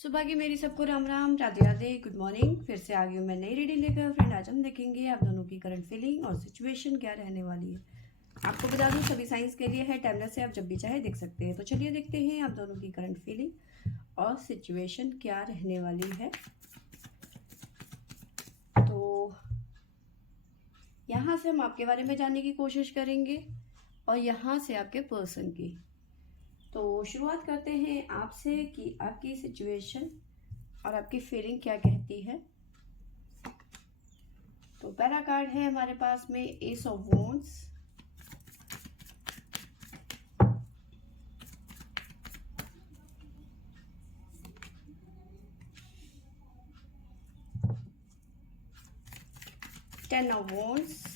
सुबह की मेरी सबको राम राम, राधे राधे, गुड मॉर्निंग। फिर से आ गई हूँ मैं नई रीडिंग लेकर। फ्रेंड, आज हम देखेंगे आप दोनों की करंट फीलिंग और सिचुएशन क्या रहने वाली है। आपको बता दूँ सभी साइंस के लिए है, टाइमलेस से आप जब भी चाहे देख सकते हैं। तो चलिए देखते हैं आप दोनों की करंट फीलिंग और सिचुएशन क्या रहने वाली है। तो यहाँ से हम आपके बारे में जानने की कोशिश करेंगे और यहाँ से आपके पर्सन की। तो शुरुआत करते हैं आपसे कि आपकी सिचुएशन और आपकी फीलिंग क्या कहती है। तो पहला कार्ड है हमारे पास में S of wands, 10 of wands,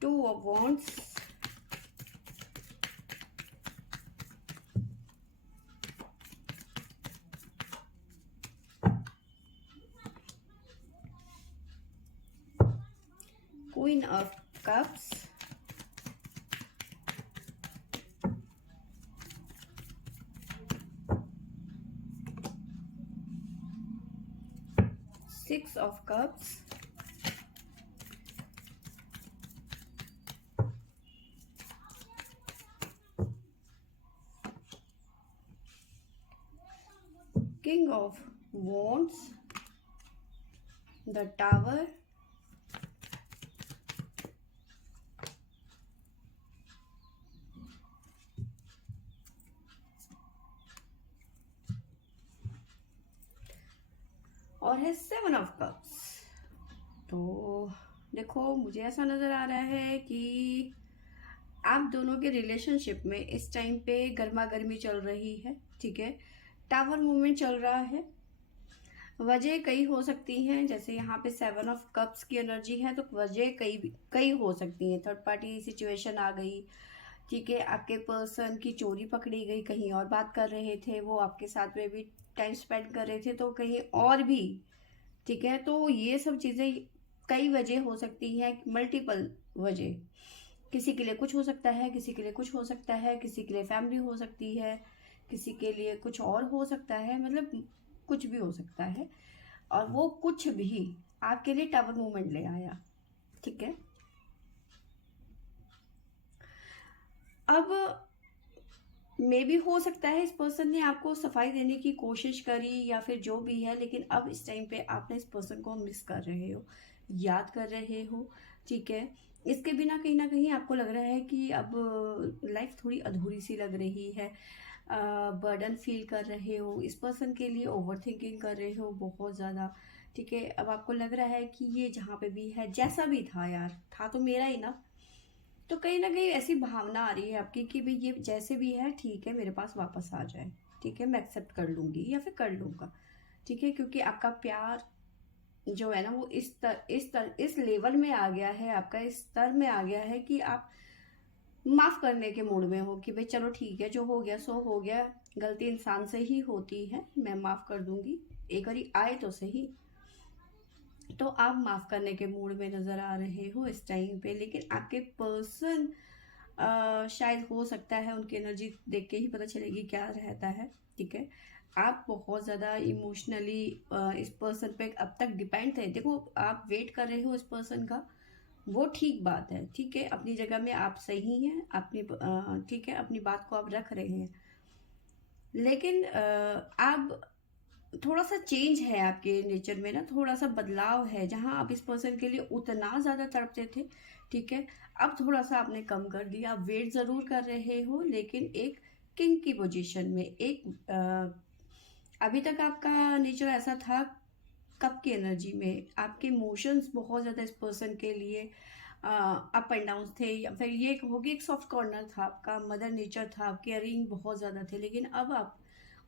2 of wands, Queen of cups, Six of cups, King of wands, the tower, और है 7 ऑफ कप्स। तो देखो, मुझे ऐसा नज़र आ रहा है कि आप दोनों के रिलेशनशिप में इस टाइम पे गर्मा गर्मी चल रही है। ठीक है, टावर मूवमेंट चल रहा है। वजह कई हो सकती हैं, जैसे यहाँ पे 7 ऑफ कप्स की एनर्जी है, तो वजह कई हो सकती हैं। थर्ड पार्टी सिचुएशन आ गई। ठीक है, आपके पर्सन की चोरी पकड़ी गई, कहीं और बात कर रहे थे, वो आपके साथ में भी टाइम स्पेंड कर रहे थे तो कहीं और भी। ठीक है, तो ये सब चीज़ें कई वजह हो सकती हैं, मल्टीपल वजह। किसी के लिए कुछ हो सकता है, किसी के लिए कुछ हो सकता है, किसी के लिए फैमिली हो सकती है, किसी के लिए कुछ और हो सकता है, मतलब कुछ भी हो सकता है। और वो कुछ भी आपके लिए टावर मूवमेंट ले आया। ठीक है, अब मे भी हो सकता है इस पर्सन ने आपको सफाई देने की कोशिश करी या फिर जो भी है, लेकिन अब इस टाइम पे आपने इस पर्सन को मिस कर रहे हो, याद कर रहे हो। ठीक है, इसके बिना कहीं ना कहीं आपको लग रहा है कि अब लाइफ थोड़ी अधूरी सी लग रही है। बर्डन फील कर रहे हो, इस पर्सन के लिए ओवर थिंकिंग कर रहे हो बहुत ज़्यादा। ठीक है, अब आपको लग रहा है कि ये जहाँ पे भी है, जैसा भी था यार, था तो मेरा ही ना। तो कहीं ना कहीं ऐसी भावना आ रही है आपकी कि भाई ये जैसे भी है ठीक है, मेरे पास वापस आ जाए। ठीक है, मैं एक्सेप्ट कर लूंगी या फिर कर लूंगा। ठीक है, क्योंकि आपका प्यार जो है ना, वो इस लेवल में आ गया है, आपका इस स्तर में आ गया है कि आप माफ करने के मूड में हो कि भाई चलो ठीक है, जो हो गया सो हो गया। गलती इंसान से ही होती है, मैं माफ कर दूंगी, एक बारी आए तो सही। तो आप माफ करने के मूड में नजर आ रहे हो इस टाइम पे, लेकिन आपके पर्सन शायद हो सकता है, उनकी एनर्जी देख के ही पता चलेगी क्या रहता है। ठीक है, आप बहुत ज़्यादा इमोशनली इस पर्सन पे अब तक डिपेंड थे। देखो, आप वेट कर रहे हो इस पर्सन का, वो ठीक बात है। ठीक है, अपनी जगह में आप सही हैं, अपनी ठीक है, अपनी बात को आप रख रहे हैं। लेकिन आप थोड़ा सा चेंज है आपके नेचर में ना, थोड़ा सा बदलाव है। जहां आप इस पर्सन के लिए उतना ज्यादा तड़पते थे, ठीक है, अब थोड़ा सा आपने कम कर दिया। आप वेट जरूर कर रहे हो, लेकिन एक किंग की पोजीशन में, एक अभी तक आपका नेचर ऐसा था, कप की एनर्जी में आपके इमोशंस बहुत ज़्यादा इस पर्सन के लिए अप एंड डाउन थे, या फिर ये होगी एक सॉफ्ट कॉर्नर था आपका, मदर नेचर था, केयरिंग बहुत ज़्यादा थे। लेकिन अब आप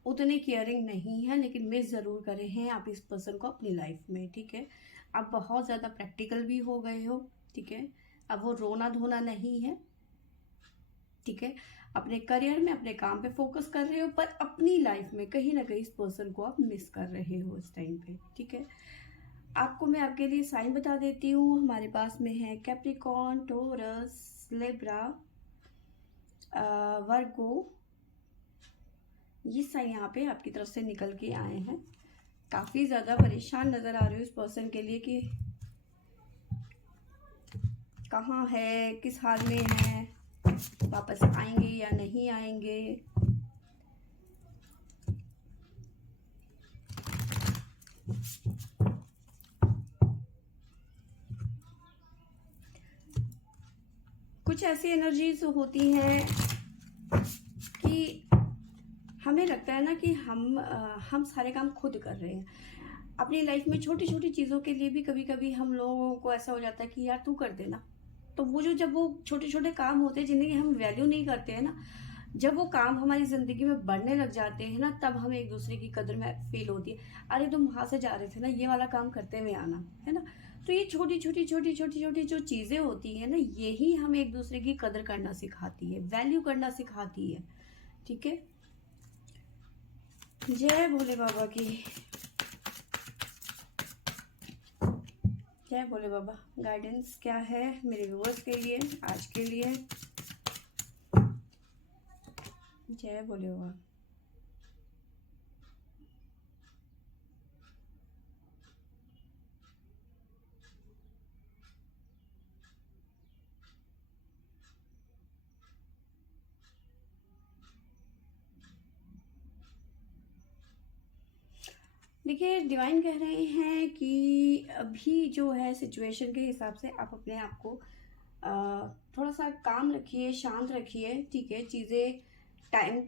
उतने केयरिंग नहीं है, लेकिन मिस ज़रूर कर रहे हैं आप इस पर्सन को अपनी लाइफ में। ठीक है, आप बहुत ज़्यादा प्रैक्टिकल भी हो गए हो। ठीक है, अब वो रोना धोना नहीं है। ठीक है, अपने करियर में, अपने काम पे फोकस कर रहे हो, पर अपनी लाइफ में कहीं ना कहीं इस पर्सन को आप मिस कर रहे हो इस टाइम पे। ठीक है, आपको मैं आपके लिए साइन बता देती हूँ। हमारे पास में है कैप्रिकॉन, टोरस, लिब्रा, वर्गो। ये साइन यहाँ पे आपकी तरफ से निकल के आए हैं। काफ़ी ज़्यादा परेशान नज़र आ रही हूँ इस पर्सन के लिए कि कहाँ है, किस हाल में है, वापस आएंगे या नहीं आएंगे। कुछ ऐसी एनर्जीज होती हैं कि हमें लगता है ना कि हम सारे काम खुद कर रहे हैं। अपनी लाइफ में छोटी छोटी चीज़ों के लिए भी कभी कभी हम लोगों को ऐसा हो जाता है कि यार तू कर देना। तो वो जो जब वो छोटे छोटे काम होते हैं जिनकी हम वैल्यू नहीं करते हैं ना, जब वो काम हमारी ज़िंदगी में बढ़ने लग जाते हैं ना, तब हमें एक दूसरे की कदर में फील होती है। अरे तुम वहाँ से जा रहे थे ना, ये वाला काम करते हुए आना, है ना। तो ये छोटी छोटी छोटी छोटी छोटी जो चीज़ें होती हैं ना, यही हमें एक दूसरे की कदर करना सिखाती है, वैल्यू करना सिखाती है। ठीक है। जय भोले बाबा की, जय भोले बाबा। गाइडेंस क्या है मेरे व्यूअर्स के लिए आज के लिए? जय भोले बाबा। देखिए, डिवाइन कह रहे हैं कि अभी जो है सिचुएशन के हिसाब से आप अपने आप को थोड़ा सा काम रखिए, शांत रखिए। ठीक है। चीज़ें टाइम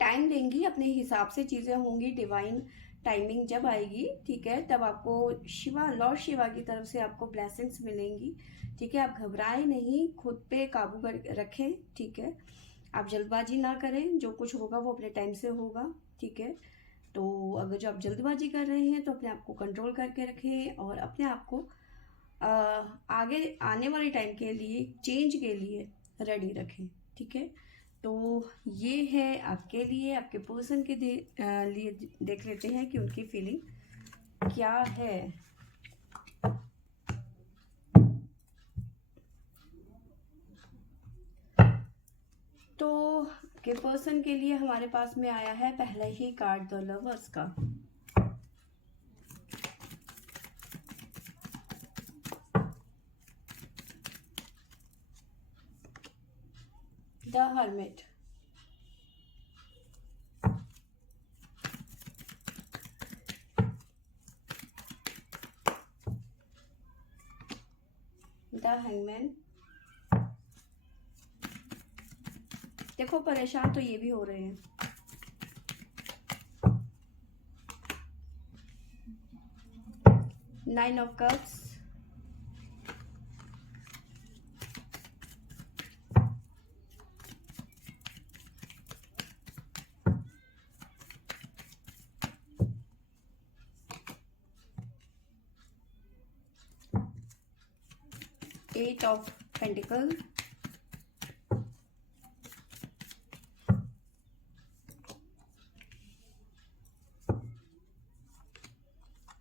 टाइम लेंगी, अपने हिसाब से चीज़ें होंगी। डिवाइन टाइमिंग जब आएगी, ठीक है, तब आपको शिवा, लॉर्ड शिवा की तरफ से आपको ब्लेसिंग्स मिलेंगी। ठीक है। आप घबराएं नहीं, खुद पे काबू कर रखें। ठीक है। आप जल्दबाजी ना करें, जो कुछ होगा वो अपने टाइम से होगा। ठीक है। तो अगर जो आप जल्दबाजी कर रहे हैं तो अपने आप को कंट्रोल करके रखें और अपने आप को आगे आने वाले टाइम के लिए, चेंज के लिए रेडी रखें। ठीक है। तो ये है आपके लिए, आपके पर्सन के लिए देख लेते हैं कि उनकी फीलिंग क्या है। तो के पर्सन के लिए हमारे पास में आया है पहला ही कार्ड, द लवर्स का। The hermit, the hangman. देखो, परेशान तो ये भी हो रहे हैं। Nine of cups, 8 of pentacle,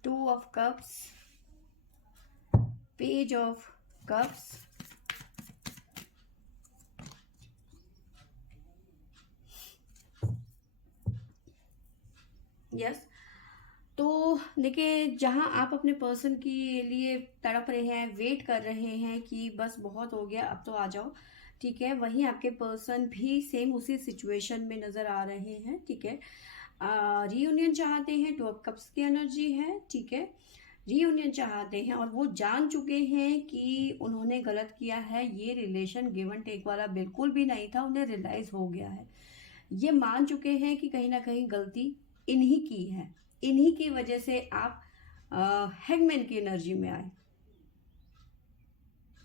2 of cups, page of cups, yes. तो देखिए, जहाँ आप अपने पर्सन के लिए तड़प रहे हैं, वेट कर रहे हैं कि बस बहुत हो गया, अब तो आ जाओ। ठीक है। वहीं आपके पर्सन भी सेम उसी सिचुएशन में नज़र आ रहे हैं। ठीक है। रीयूनियन चाहते हैं, 2 ऑफ कप्स की एनर्जी है। ठीक है। रीयूनियन चाहते हैं और वो जान चुके हैं कि उन्होंने गलत किया है। ये रिलेशन गिव एंड टेक वाला बिल्कुल भी नहीं था, उन्हें रियलाइज हो गया है। ये मान चुके हैं कि कहीं ना कहीं गलती इन्हीं की है, इन्हीं की वजह से आप हैंगमैन की एनर्जी में आए।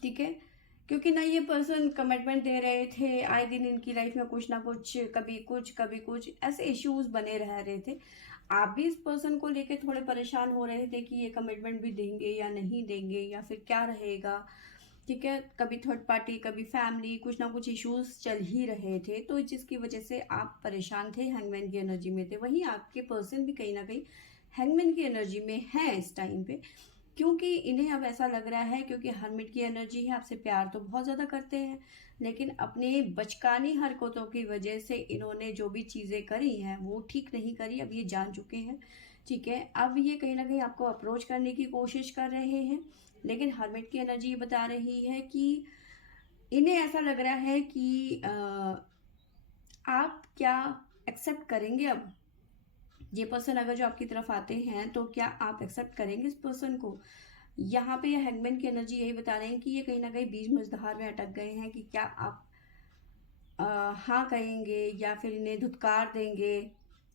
ठीक है। क्योंकि ना ये पर्सन कमिटमेंट दे रहे थे, आए दिन इनकी लाइफ में कुछ ना कुछ, कभी कुछ ऐसे इश्यूज बने रह रहे थे। आप भी इस पर्सन को लेके थोड़े परेशान हो रहे थे कि ये कमिटमेंट भी देंगे या नहीं देंगे या फिर क्या रहेगा। ठीक है। कभी थर्ड पार्टी, कभी फैमिली, कुछ ना कुछ इश्यूज चल ही रहे थे, तो जिसकी वजह से आप परेशान थे, हैंगमैन की एनर्जी में थे। वहीं आपके पर्सन भी कहीं ना कहीं हैंगमैन की एनर्जी में हैं इस टाइम पे, क्योंकि इन्हें अब ऐसा लग रहा है, क्योंकि हर्मिट की एनर्जी है, आपसे प्यार तो बहुत ज़्यादा करते हैं, लेकिन अपने बचकानी हरकतों की वजह से इन्होंने जो भी चीज़ें करी हैं वो ठीक नहीं करी, अब ये जान चुके हैं। ठीक है, अब ये कहीं ना कहीं आपको अप्रोच करने की कोशिश कर रहे हैं, लेकिन हर्मिट की एनर्जी ये बता रही है कि इन्हें ऐसा लग रहा है कि आप क्या एक्सेप्ट करेंगे अब ये पर्सन अगर जो आपकी तरफ आते हैं, तो क्या आप एक्सेप्ट करेंगे इस पर्सन को। यहाँ पे हैंगमैन की एनर्जी यही बता रहे हैं कि ये कहीं ना कहीं बीच मझधार में अटक गए हैं कि क्या आप हाँ कहेंगे या फिर इन्हें धुतकार देंगे।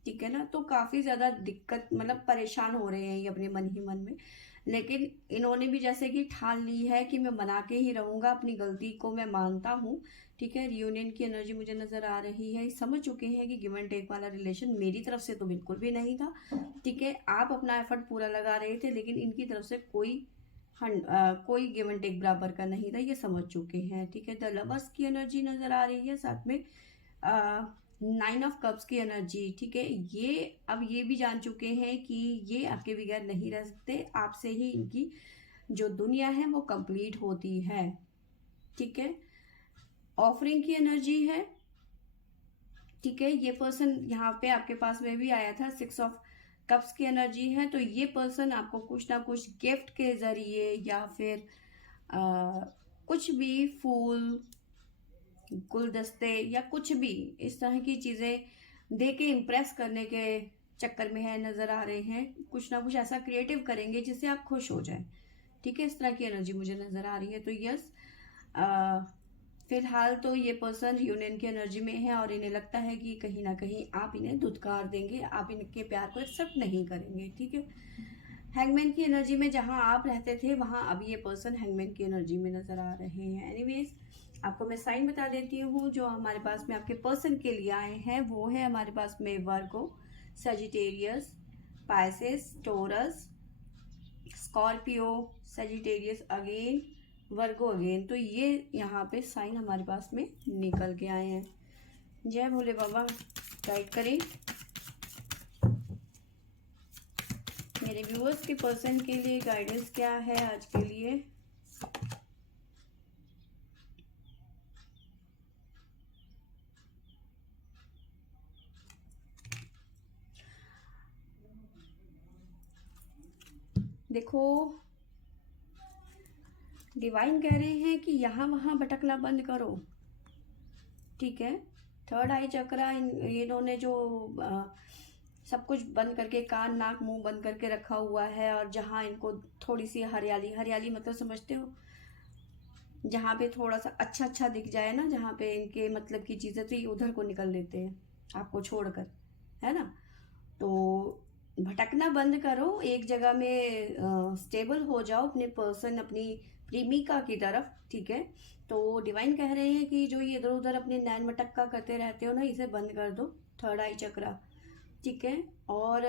ठीक है ना, तो काफ़ी ज़्यादा दिक्कत, मतलब परेशान हो रहे हैं ये अपने मन ही मन में, लेकिन इन्होंने भी जैसे कि ठान ली है कि मैं मना के ही रहूँगा, अपनी गलती को मैं मानता हूँ। ठीक है, रियूनियन की एनर्जी मुझे नज़र आ रही है, समझ चुके हैं कि गिव एंड टेक वाला रिलेशन मेरी तरफ से तो बिल्कुल भी नहीं था। ठीक है, आप अपना एफर्ट पूरा लगा रहे थे, लेकिन इनकी तरफ से कोई गिव एंड टेक बराबर का नहीं था, ये समझ चुके हैं। ठीक है, द लवर्स की एनर्जी नज़र आ रही है, साथ में 9 ऑफ कप्स की एनर्जी। ठीक है, ये अब ये भी जान चुके हैं कि ये आपके बगैर नहीं रह सकते, आपसे ही इनकी जो दुनिया है वो कंप्लीट होती है। ठीक है, ऑफरिंग की एनर्जी है। ठीक है, ये पर्सन यहाँ पे आपके पास में भी आया था, 6 ऑफ कप्स की एनर्जी है, तो ये पर्सन आपको कुछ ना कुछ गिफ्ट के जरिए या फिर कुछ भी फूल, गुलदस्ते या कुछ भी इस तरह की चीज़ें दे के इम्प्रेस करने के चक्कर में है, नज़र आ रहे हैं। कुछ ना कुछ ऐसा क्रिएटिव करेंगे जिससे आप खुश हो जाएं। ठीक है, इस तरह की एनर्जी मुझे नज़र आ रही है। तो यस, फिलहाल तो ये पर्सन यूनियन की एनर्जी में है और इन्हें लगता है कि कहीं ना कहीं आप इन्हें धुतकार देंगे, आप इनके प्यार को एक्सेप्ट नहीं करेंगे। ठीक है, हैंगमैन की एनर्जी में जहां आप रहते थे वहां अब ये पर्सन हैंगमैन की एनर्जी में नज़र आ रहे हैं। एनीवेज, आपको मैं साइन बता देती हूँ जो हमारे पास में आपके पर्सन के लिए आए हैं, वो है हमारे पास में Virgo, Sagittarius, Pisces, Taurus, Scorpio, Sagittarius again, Virgo again. तो ये यहाँ पे साइन हमारे पास में निकल के आए हैं। जय भोले बाबा, गाइड करें मेरे व्यूअर्स के पर्सन के लिए, गाइडेंस क्या है आज के लिए। देखो, डिवाइन कह रहे हैं कि यहाँ वहाँ भटकना बंद करो। ठीक है, थर्ड आई चक्रा इन्होंने जो सब कुछ बंद करके, कान नाक मुंह बंद करके रखा हुआ है, और जहाँ इनको थोड़ी सी हरियाली, हरियाली मतलब समझते हो, जहाँ पे थोड़ा सा अच्छा अच्छा दिख जाए ना, जहाँ पे इनके मतलब की चीज़ें, तो ये उधर को निकल लेते हैं आपको छोड़कर, है ना। तो भटकना बंद करो, एक जगह में स्टेबल हो जाओ अपने पर्सन, अपनी प्रेमिका की तरफ। ठीक है, तो डिवाइन कह रहे हैं कि जो ये इधर उधर अपने नैन मटक्का करते रहते हो ना, इसे बंद कर दो, थर्ड आई चक्रा। ठीक है, और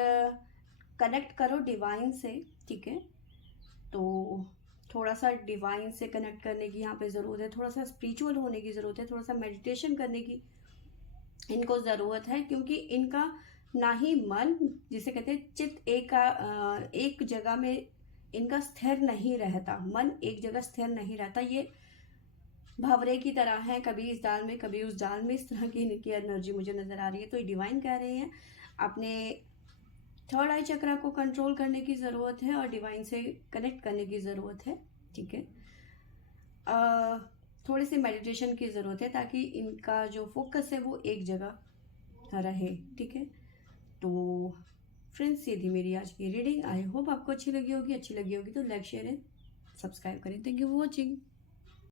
कनेक्ट करो डिवाइन से। ठीक है, तो थोड़ा सा डिवाइन से कनेक्ट करने की यहाँ पे ज़रूरत है, थोड़ा सा स्पिरिचुअल होने की ज़रूरत है, थोड़ा सा मेडिटेशन करने की इनको ज़रूरत है, क्योंकि इनका ना ही मन, जिसे कहते हैं चित्त, एक जगह में इनका स्थिर नहीं रहता, मन एक जगह स्थिर नहीं रहता। ये भंवरे की तरह है, कभी इस डाल में कभी उस डाल में, इस तरह की इनकी एनर्जी मुझे नज़र आ रही है। तो डिवाइन कह रहे हैं अपने थर्ड आई चक्रा को कंट्रोल करने की ज़रूरत है और डिवाइन से कनेक्ट करने की ज़रूरत है। ठीक है, थोड़ी सी मेडिटेशन की ज़रूरत है ताकि इनका जो फोकस है वो एक जगह रहे। ठीक है, तो फ्रेंड्स, ये थी मेरी आज की रीडिंग। आई होप आपको अच्छी लगी होगी, अच्छी लगी होगी तो लाइक शेयर एंड सब्सक्राइब करें। Thank you for watching.